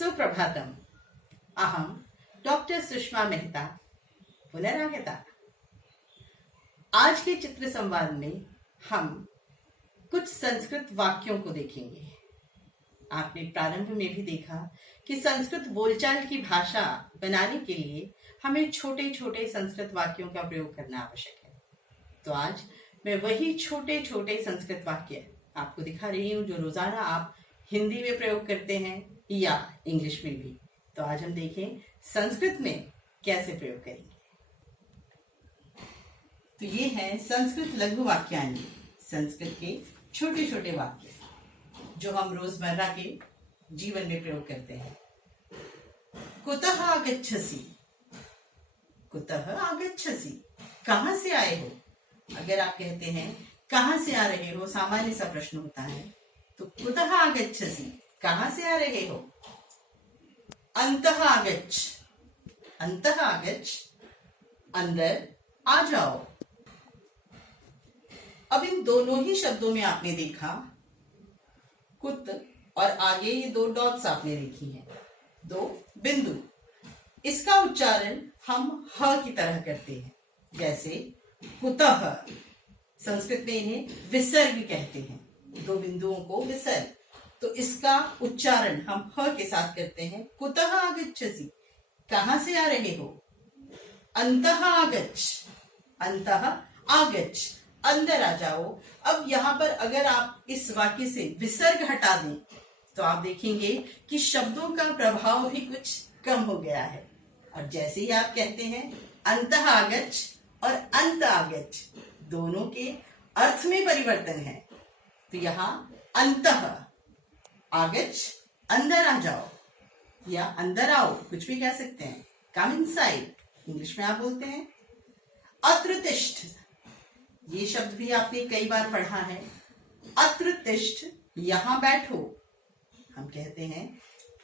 सुप्रभातम। अहम डॉक्टर सुषमा मेहता पुनरागता। आज के चित्र संवाद में हम कुछ संस्कृत वाक्यों को देखेंगे। आपने प्रारंभ में भी देखा कि संस्कृत बोलचाल की भाषा बनाने के लिए हमें छोटे छोटे संस्कृत वाक्यों का प्रयोग करना आवश्यक है। तो आज मैं वही छोटे छोटे संस्कृत वाक्य आपको दिखा रही हूँ जो रोजाना आप हिंदी में प्रयोग करते हैं या इंग्लिश में भी। तो आज हम देखें संस्कृत में कैसे प्रयोग करेंगे। तो ये है संस्कृत लघु वाक्यानि, संस्कृत के छोटे छोटे वाक्य जो हम रोजमर्रा के जीवन में प्रयोग करते हैं। कुतः आगच्छसि, कुतः आगच्छसि, कहां से आए हो। अगर आप कहते हैं कहां से आ रहे हो, सामान्य सा प्रश्न होता है, तो कुतः आगच्छसि, कहां से आ रहे हो। अंतः आगच्छ, अंतः आगच्छ, अंदर आ जाओ। अब इन दोनों ही शब्दों में आपने देखा कुत और आगे ये दो डॉट्स आपने देखी हैं, दो बिंदु। इसका उच्चारण हम ह की तरह करते हैं, जैसे कुतः। संस्कृत में इन्हें विसर्ग कहते हैं, दो बिंदुओं को विसर्ग। तो इसका उच्चारण हम ह के साथ करते हैं। कुतः आगच्छसि, कहां से आ रहे हो। अंतः आगच्छ, अंतः आगच्छ, अंदर आ जाओ। अब यहां पर अगर आप इस वाक्य से विसर्ग हटा दें तो आप देखेंगे कि शब्दों का प्रभाव भी कुछ कम हो गया है। और जैसे ही आप कहते हैं अंतः आगच्छ और अंत आगच्छ, दोनों के अर्थ में परिवर्तन है। तो यहां अंतः आगच्छ, अंदर आ जाओ, या अंदर आओ, कुछ भी कह सकते हैं। कम इनसाइड, इंग्लिश में आप बोलते हैं। अत्र तिष्ठ, ये शब्द भी आपने कई बार पढ़ा है। अत्र तिष्ठ, यहां बैठो। हम कहते हैं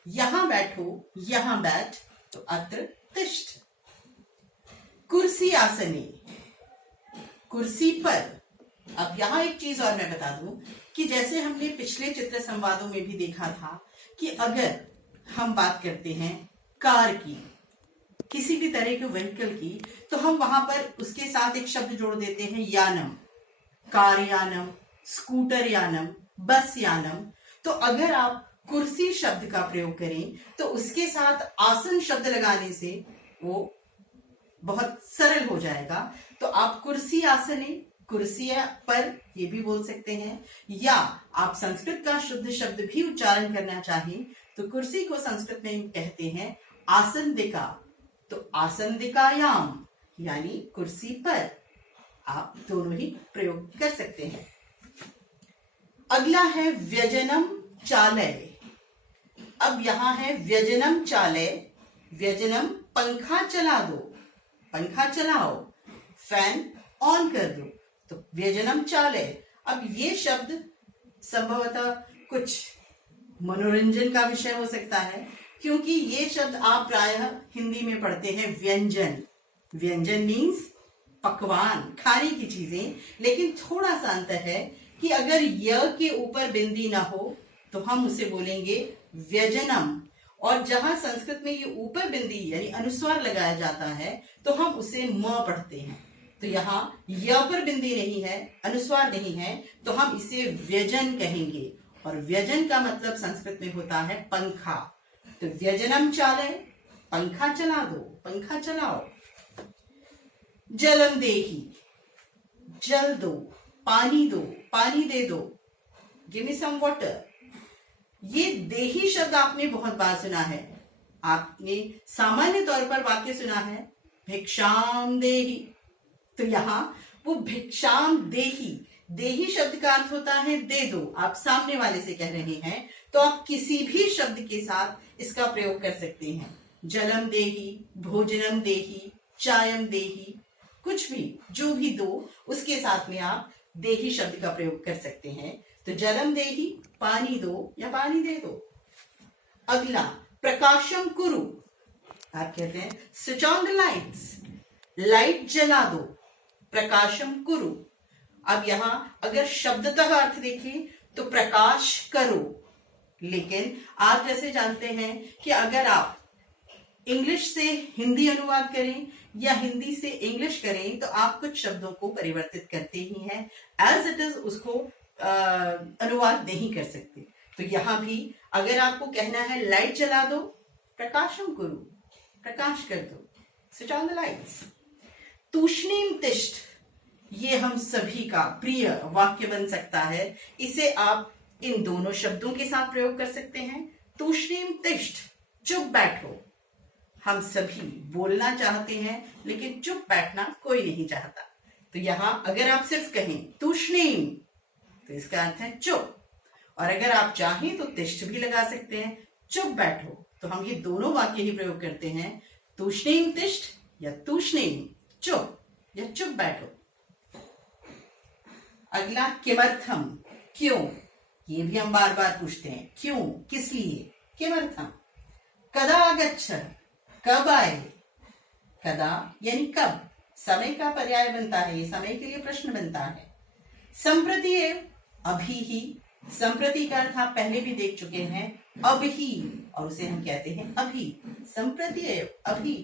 यहां बैठो, यहां बैठ, तो अत्र तिष्ठ। कुर्सी आसने, कुर्सी पर। अब यहां एक चीज और मैं बता दूं कि जैसे हमने पिछले चित्र संवादों में भी देखा था कि अगर हम बात करते हैं कार की, किसी भी तरह के व्हीकल की, तो हम वहां पर उसके साथ एक शब्द जोड़ देते हैं यानम, कार यानम, स्कूटर यानम, बस यानम। तो अगर आप कुर्सी शब्द का प्रयोग करें तो उसके साथ आसन शब्द लगाने से वो बहुत सरल हो जाएगा। तो आप कुर्सी आसने, कुर्सी पर, ये भी बोल सकते हैं। या आप संस्कृत का शुद्ध शब्द भी उच्चारण करना चाहें तो कुर्सी को संस्कृत में कहते हैं आसंदिका। तो आसंदिकायाम, यानी कुर्सी पर, आप दोनों ही प्रयोग कर सकते हैं। अगला है व्यजनम चालय। अब यहां है व्यजनम चालय। व्यजनम, पंखा चला दो, पंखा चलाओ, फैन ऑन कर दो, तो व्यजनम चालय। अब ये शब्द संभवतः कुछ मनोरंजन का विषय हो सकता है, क्योंकि ये शब्द आप प्रायः हिंदी में पढ़ते हैं व्यंजन। व्यंजन मीन्स पकवान, खाने की चीजें। लेकिन थोड़ा सा अंतर है कि अगर य के ऊपर बिंदी ना हो तो हम उसे बोलेंगे व्यजनम, और जहां संस्कृत में ये ऊपर बिंदी यानी अनुस्वार लगाया जाता है तो हम उसे म पढ़ते हैं। तो यहाँ य पर बिंदी नहीं है, अनुस्वार नहीं है, तो हम इसे व्यजन कहेंगे। और व्यजन का मतलब संस्कृत में होता है पंखा। तो व्यजनम चालय, पंखा चला दो, पंखा चलाओ। जलम देहि, जल दो, पानी दो, पानी दे दो, गिव मी सम वाटर। ये देही शब्द आपने बहुत बार सुना है। आपने सामान्य तौर पर वाक्य सुना है भिक्षाम देहि। तो यहाँ वो भिक्षाम देहि, देही शब्द का अर्थ होता है दे दो। आप सामने वाले से कह रहे हैं तो आप किसी भी शब्द के साथ इसका प्रयोग कर सकते हैं। जलम देहि, भोजनम देहि, चायम देहि, कुछ भी, जो भी दो, उसके साथ में आप देही शब्द का प्रयोग कर सकते हैं। तो जलम देहि, पानी दो या पानी दे दो। अगला प्रकाशम कुरु। आप कहते हैं switch on the lights, light जला दो, प्रकाशम कुरु। अब यहां अगर शब्दतः अर्थ देखें तो प्रकाश करो, लेकिन आप जैसे जानते हैं कि अगर आप इंग्लिश से हिंदी अनुवाद करें या हिंदी से इंग्लिश करें तो आप कुछ शब्दों को परिवर्तित करते ही हैं, एज इट इज उसको अनुवाद नहीं कर सकते। तो यहां भी अगर आपको कहना है लाइट जला दो, प्रकाशम कुरु, प्रकाश कर दो, स्विच ऑन द लाइट्स। तूष्णीम तिष्ठ, ये हम सभी का प्रिय वाक्य बन सकता है। इसे आप इन दोनों शब्दों के साथ प्रयोग कर सकते हैं। तूष्णीम तिष्ठ, चुप बैठो। हम सभी बोलना चाहते हैं लेकिन चुप बैठना कोई नहीं चाहता। तो यहां अगर आप सिर्फ कहें तूष्णीम तो इसका अर्थ है चुप, और अगर आप चाहें तो तिष्ठ भी लगा सकते हैं, चुप बैठो। तो हम ये दोनों वाक्य ही प्रयोग करते हैं, तूष्णीम तिष्ठ या तूष्णीम चुप या चुप बैठो। अगला किमर्थम, क्यों, ये भी हम बार बार पूछते हैं, क्यों, किस लिए, किमर्थम। कदा आगच्छ, कब आए, कदा यानी कब, समय का पर्याय बनता है, ये समय के लिए प्रश्न बनता है। संप्रति एव, अभी ही, संप्रति का अर्थ आप पहले भी देख चुके हैं, अब ही, और उसे हम कहते हैं अभी, संप्रति एव, अभी।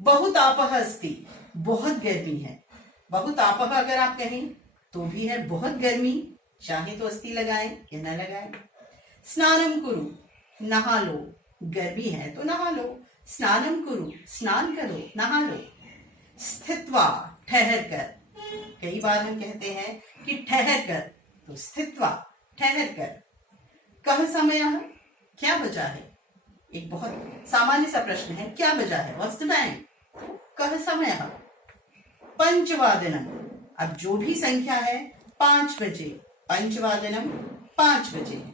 बहुत आपह अस्ति, बहुत गर्मी है। बहुत आपह अगर आप कहें तो भी है बहुत गर्मी, चाहे तो अस्ति लगाएं या न लगाएं। स्नानम कुरु, नहा लो, गर्मी है तो नहा लो, स्नानम कुरु, स्नान करो, नहा लो। स्थित्वा, ठहर कर, कई बार हम कहते हैं कि ठहर कर, तो स्थित्वा, ठहर कर। कह समय, क्या बजा है, एक बहुत सामान्य सा प्रश्न है, क्या बजा है, व्हाट्स द टाइम। कह समय, पंचवादनम, अब जो भी संख्या है 5 बजे, पंचवादनम 5 बजे है।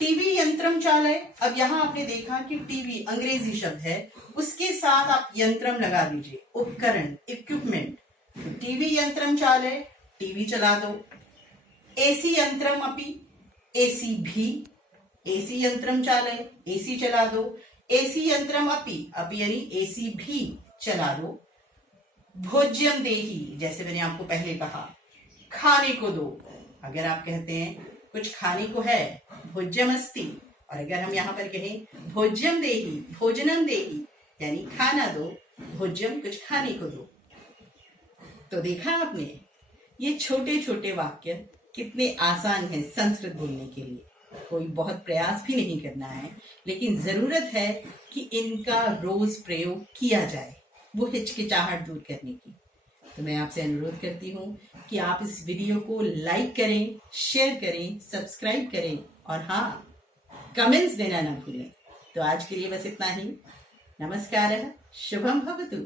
टीवी यंत्रम चालय, अब यहां आपने देखा कि टीवी अंग्रेजी शब्द है, उसके साथ आप यंत्रम लगा दीजिए, उपकरण, इक्विपमेंट। तो टीवी यंत्रम चालय, टीवी चला दो। एसी यंत्रम अपि, एसी भी, एसी यंत्रम चालय, एसी चला दो। एसी यंत्रम अपि, अपि यानी एसी भी चला दो। भोज्यम देहि, जैसे मैंने आपको पहले कहा, खाने को दो। अगर आप कहते हैं कुछ खाने को है, भोज्यम अस्ति, और अगर हम यहाँ पर कहें भोज्यम देहि, भोजनम देहि, यानी खाना दो, भोज्यम कुछ खाने को दो। तो देखा आपने, ये छोटे छोटे वाक्य कितने आसान हैं संस्कृत बोलने के लिए। कोई बहुत प्रयास भी नहीं करना है, लेकिन जरूरत है कि इनका रोज प्रयोग किया जाए, वो हिचकिचाहट दूर करने की। तो मैं आपसे अनुरोध करती हूँ कि आप इस वीडियो को लाइक करें, शेयर करें, सब्सक्राइब करें, और हाँ, कमेंट्स देना ना भूलें। तो आज के लिए बस इतना ही। नमस्कारः, शुभम भवतु।